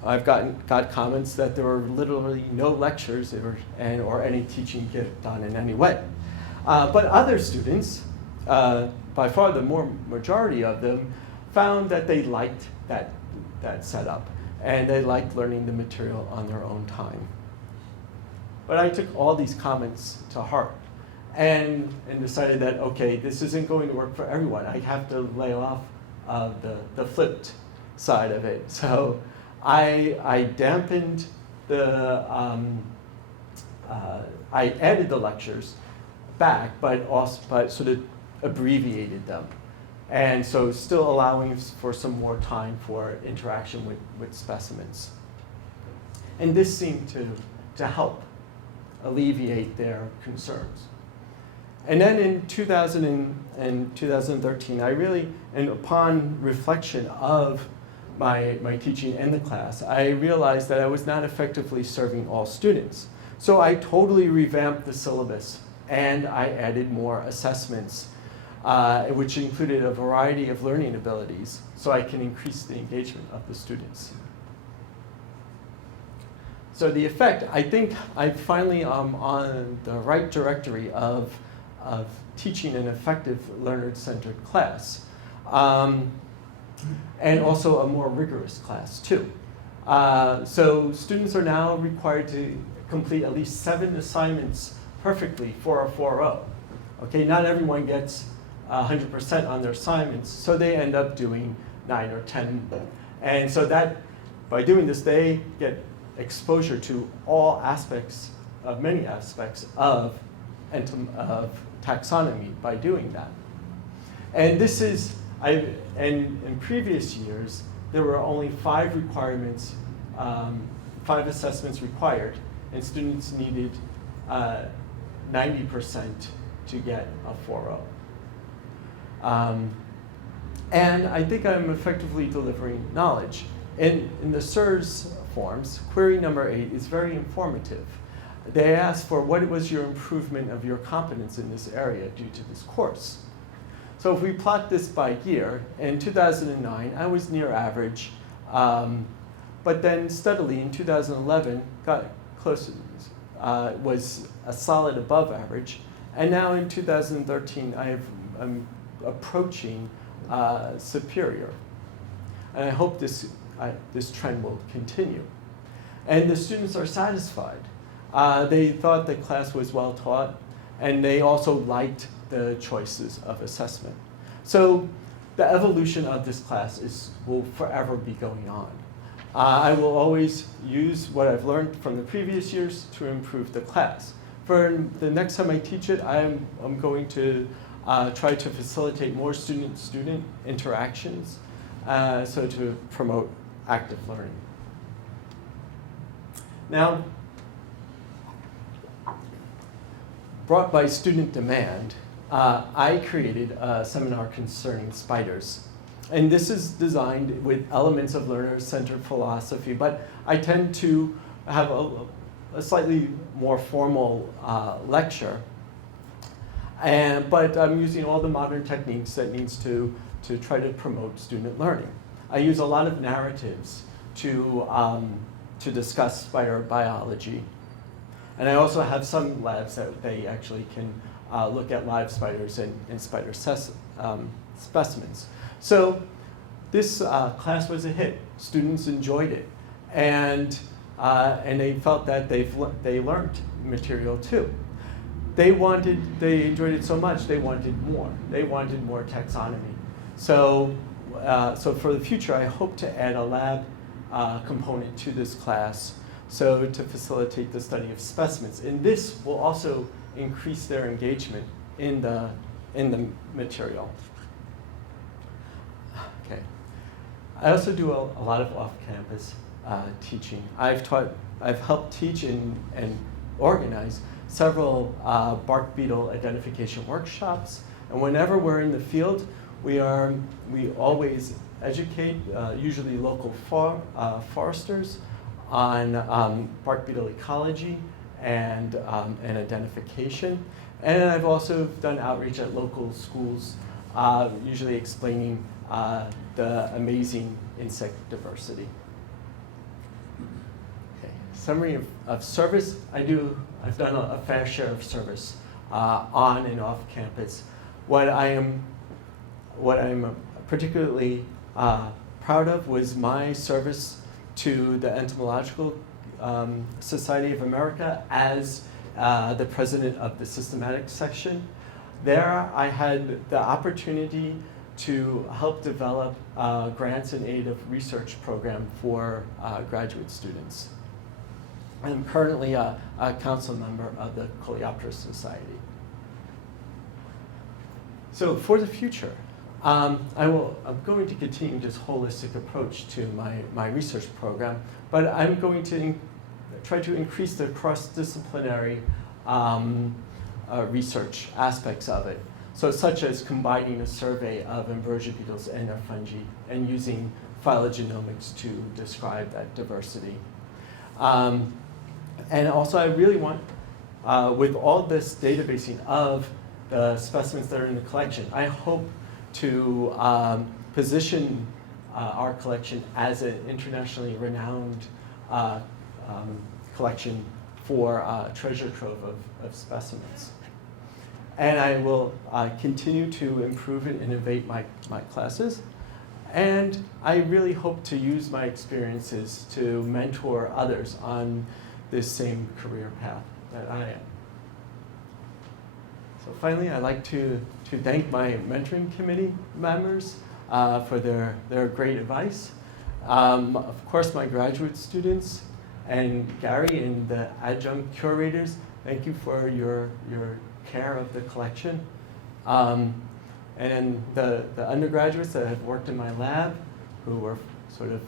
I've got comments that there were literally no lectures or any teaching done in any way. But other students, by far the majority of them, found that they liked that setup, and they liked learning the material on their own time. But I took all these comments to heart and decided that, okay, this isn't going to work for everyone. I have to lay off the flipped side of it. So I dampened I added the lectures back, but sort of abbreviated them. And so still allowing for some more time for interaction with specimens. And this seemed to help alleviate their concerns. And then in 2000 and 2013, I really, and upon reflection of my teaching in the class, I realized that I was not effectively serving all students. So I totally revamped the syllabus, and I added more assessments, which included a variety of learning abilities, so I can increase the engagement of the students. So the effect, I think I finally am on the right directory of teaching an effective learner-centered class, and also a more rigorous class too. So students are now required to complete at least 7 assignments perfectly for a 4.0. Okay, not everyone gets 100% on their assignments, so they end up doing 9 or 10. And so that, by doing this, they get exposure to all aspects, many aspects of taxonomy by doing that. And this is, and in previous years, there were only 5 requirements, 5 assessments required, and students needed 90% to get a 4.0. And I think I'm effectively delivering knowledge. In the SIRS forms, query number 8 is very informative. They ask for what was your improvement of your competence in this area due to this course. So if we plot this by year, in 2009, I was near average, but then steadily in 2011, got close, was a solid above average, and now in 2013, I'm approaching superior. And I hope this trend will continue. And the students are satisfied. They thought the class was well taught, and they also liked the choices of assessment. So the evolution of this class will forever be going on. I will always use what I've learned from the previous years to improve the class. For the next time I teach it, I'm going to try to facilitate more student-student interactions, so to promote active learning. Now, brought by student demand, I created a seminar concerning spiders. And this is designed with elements of learner-centered philosophy, but I tend to have a slightly more formal lecture. But I'm using all the modern techniques that needs to try to promote student learning. I use a lot of narratives to discuss spider biology. And I also have some labs that they actually can look at live spiders and spider specimens. So this class was a hit. Students enjoyed it. And they felt that they learned material too. They enjoyed it so much, they wanted more. They wanted more taxonomy. So for the future, I hope to add a lab component to this class, so to facilitate the study of specimens. And this will also increase their engagement in the material. Okay. I also do a lot of off-campus teaching. I've helped teach and organize several bark beetle identification workshops. And whenever we're in the field, we always educate, usually local foresters, on bark beetle ecology and identification. And I've also done outreach at local schools, usually explaining the amazing insect diversity. Okay. Summary of service. I've done a fair share of service on and off campus. What I'm particularly proud of was my service to the entomological Society of America as the president of the systematics section. There I had the opportunity to help develop grants and aid of research program for graduate students. I'm currently a council member of the Coleoptera Society. So for the future, I'm going to continue this holistic approach to my research program, but I'm going to try to increase the cross-disciplinary research aspects of it. So such as combining a survey of ambrosia beetles and their fungi and using phylogenomics to describe that diversity. And also I really want, with all this databasing of the specimens that are in the collection, I hope to position our collection as an internationally renowned collection for a treasure trove of specimens. And I will continue to improve and innovate my classes. And I really hope to use my experiences to mentor others on this same career path that I am. So finally, I'd like to thank my mentoring committee members for their great advice. Of course, my graduate students and Gary and the adjunct curators, thank you for your care of the collection. And then the undergraduates that have worked in my lab, who were sort of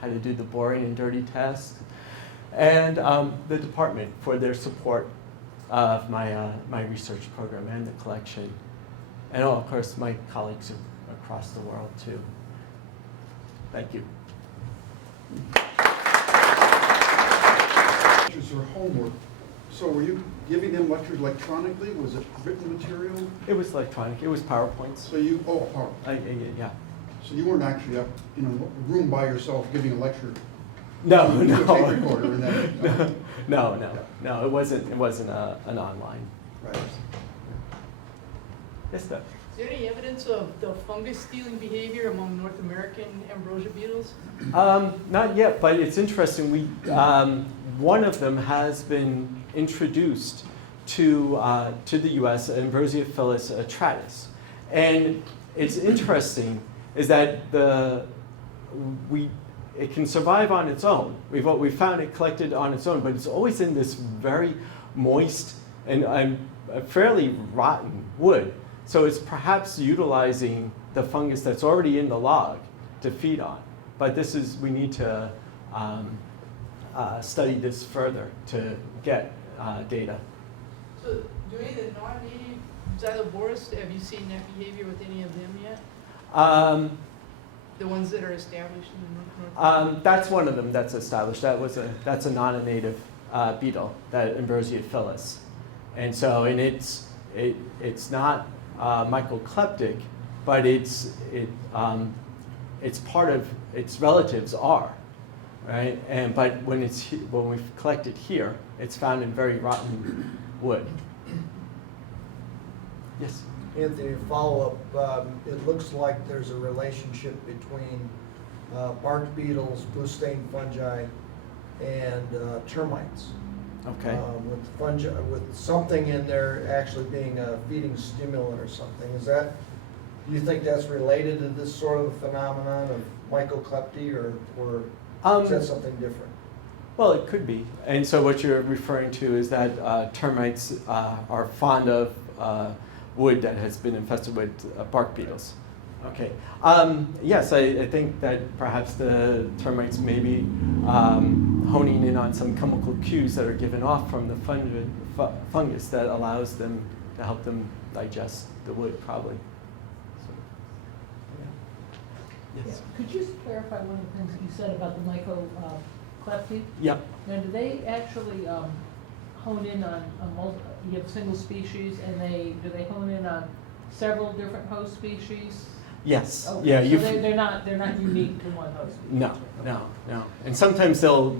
had to do the boring and dirty tasks, and the department for their support of my research program and the collection, and of course my colleagues across the world too. Thank you. Lectures or homework. So were you giving them lectures electronically? Was it written material? It was electronic. It was PowerPoints. So you, power. Yeah. So you weren't actually up in a room by yourself giving a lecture? No, to no. a tape recorder and then, No. It wasn't an online. Right. Yes, sir. Is there any evidence of the fungus stealing behavior among North American ambrosia beetles? Not yet, but it's interesting. One of them has been introduced to the U.S., Ambrosiophyllus tratus, and it's interesting is that it can survive on its own. We found it collected on its own, but it's always in this very moist and fairly rotten wood. So it's perhaps utilizing the fungus that's already in the log to feed on. But we need to study this further to get data. So do any of the non-native Xyloboris, have you seen that behavior with any of them yet? The ones that are established in the North? That's one of them that's established. That's a non-native beetle, that Ambrosiophyllus. And so, it's not mycocleptic, but it's part of its relatives are, right? But when we collect it here, it's found in very rotten wood. Yes. Anthony, follow-up, it looks like there's a relationship between bark beetles, blue stain fungi, and termites. Okay. With something in there actually being a feeding stimulant or something. Do you think that's related to this sort of phenomenon of mycoclepty, or is that something different? Well, it could be. And so what you're referring to is that termites are fond of wood that has been infested with bark beetles. Okay. Yes, I think that perhaps the termites may be honing in on some chemical cues that are given off from the fungus that allows them to help them digest the wood, probably. So, yeah. Yes. Could you clarify one of the things that you said about the mycoclepty? Yep. Now, do they actually hone in on you have single species, and do they hone in on several different host species? Yes. Okay. Yeah. So they're not unique to one host species. No. And sometimes they'll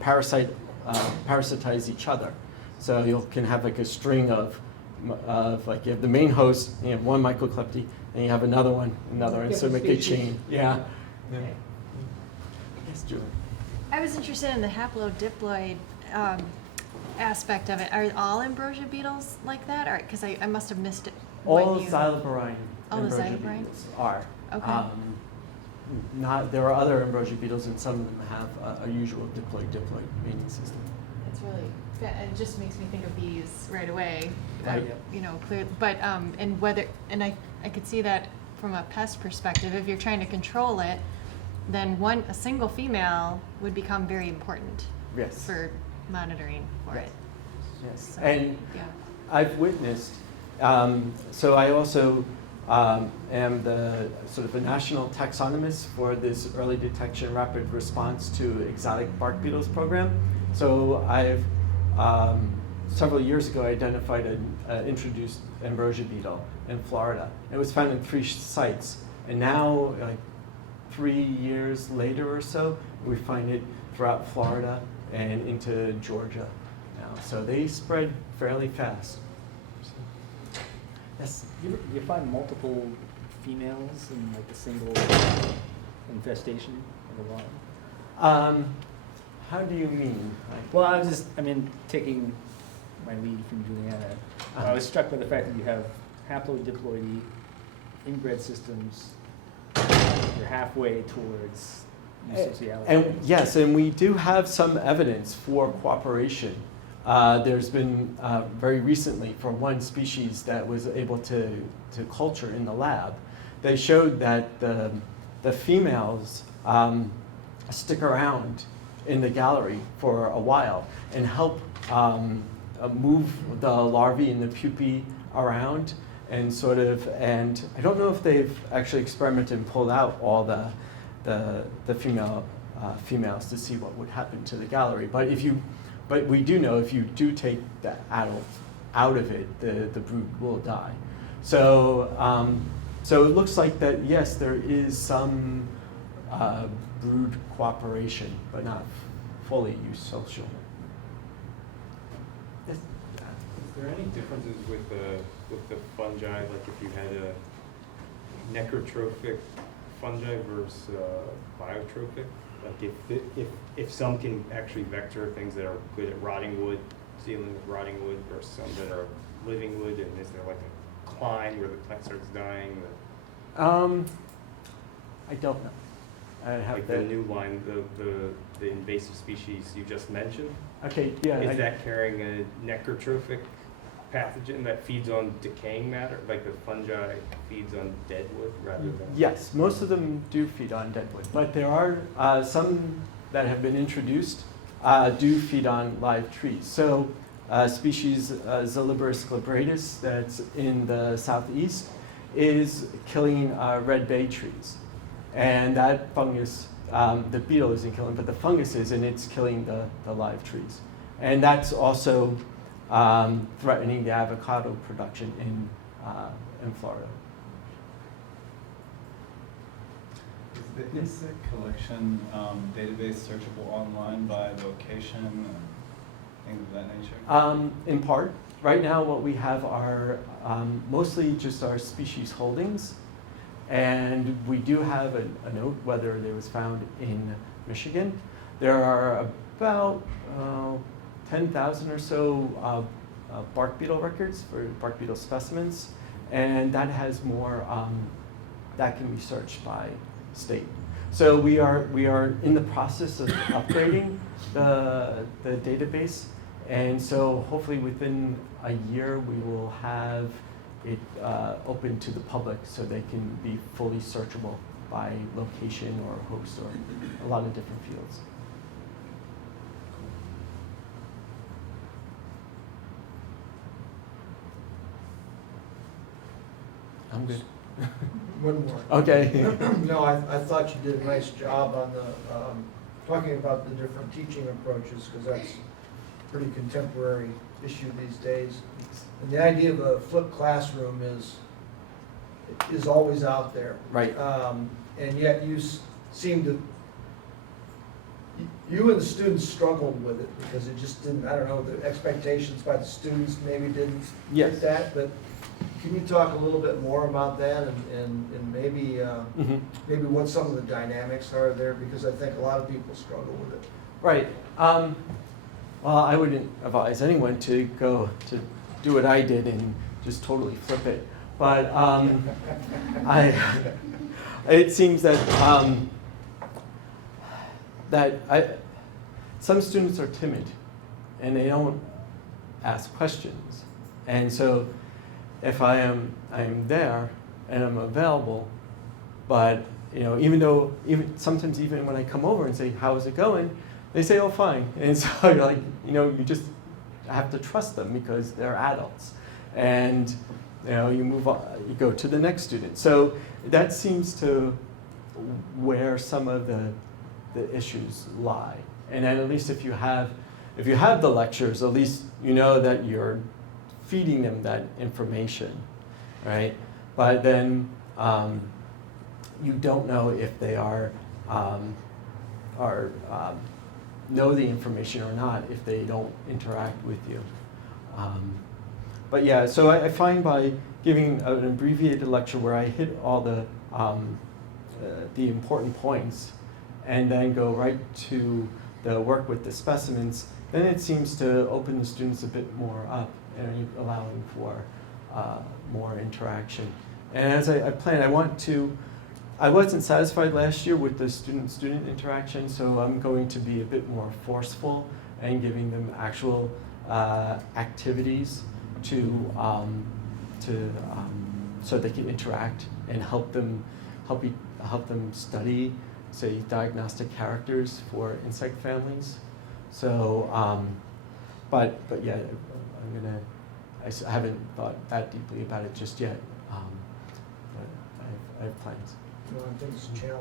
parasitize each other. So you can have like a string of like you have the main host, and you have one mycoclepty, and you have another one, and so make a chain. Yeah. Okay. Yes, Julie. I I was interested in the haplodiploid aspect of it. Are all ambrosia beetles like that? Or because I must have missed it. All when you- xyloborine All the ambrosia xyloborine? beetles are. Okay. There are other ambrosia beetles, and some of them have a usual diploid mating system. It's really, it just makes me think of bees right away. Right. You know, clear, but, and whether, and I could see that from a pest perspective, if you're trying to control it, then a single female would become very important Yes. for monitoring for Yes. it. Yes. So, And yeah. I've witnessed, so I also am the sort of a national taxonomist for this early detection rapid response to exotic bark beetles program. So I've several years ago identified an introduced ambrosia beetle in Florida. It was found in 3 sites, and now, like 3 years later or so, we find it throughout Florida and into Georgia now. So they spread fairly fast. Yes. You find multiple females in like a single infestation of a lot? How do you mean? Well, I mean, taking my lead from Juliana, I was struck by the fact that you have haplodiploidy inbred systems. You're halfway towards eusociality. And yes, and we do have some evidence for cooperation. There's been very recently for one species that was able to culture in the lab, they showed that the females stick around in the gallery for a while and help move the larvae and the pupae around and and I don't know if they've actually experimented and pulled out all the females to see what would happen to the gallery. But we do know if you do take the adult out of it, the brood will die. So so it looks like that, yes, there is some brood cooperation, but not fully eusocial. Yes. Is there any differences with the fungi, like if you had a necrotrophic fungi versus biotrophic? Like if some can actually vector things that are good at rotting wood, dealing with rotting wood, versus some that are living wood, and is there like a climb where the plant starts dying? I don't know. I have Like the new line, the invasive species you just mentioned, Okay, yeah. is that carrying a necrotrophic pathogen that feeds on decaying matter, like the fungi feeds on dead wood rather than? Yes, most of them do feed on deadwood, but there are some that have been introduced do feed on live trees. So species Zilliberus glabratus that's in the southeast is killing red bay trees. And that fungus, the beetle isn't killing, but the fungus is, and it's killing the live trees. And that's also threatening the avocado production in Florida. Is the insect collection database searchable online by location and things of that nature? In part. Right now what we have are mostly just our species holdings. And we do have a note whether it was found in Michigan. There are about 10,000 or so bark beetle records for bark beetle specimens, and that has more that can be searched by state. So we are in the process of upgrading the database, and so hopefully within a year we will have it open to the public so they can be fully searchable by location or host or a lot of different fields. I'm good. One more. Okay. No, I thought you did a nice job on the, talking about the different teaching approaches, because that's a pretty contemporary issue these days. And the idea of a flipped classroom is always out there. Right. And yet you seem to, you and the students struggled with it, because it just didn't, I don't know, the expectations by the students maybe didn't Yes. fit that, but can you talk a little bit more about that and maybe maybe what some of the dynamics are there, because I think a lot of people struggle with it. Right. Well, I wouldn't advise anyone to go to do what I did and just totally flip it. But it seems that some students are timid and they don't ask questions. And so if I'm there and I'm available, but sometimes even when I come over and say, "How's it going?" they say, "Oh, fine." And so you're like, you just have to trust them because they're adults. And you move on, you go to the next student. So that seems to where some of the issues lie. And then at least if you have the lectures, at least you know that you're feeding them that information, right? But then you don't know if they know the information or not if they don't interact with you. But yeah, so I find by giving an abbreviated lecture where I hit all the important points and then go right to the work with the specimens, then it seems to open the students a bit more up and allowing for more interaction. And as I planned, I wasn't satisfied last year with the student-student interaction, so I'm going to be a bit more forceful and giving them actual activities so they can interact and help them study, say, diagnostic characters for insect families. So, but yeah, I haven't thought that deeply about it just yet, but I have plans. I think it's a challenge.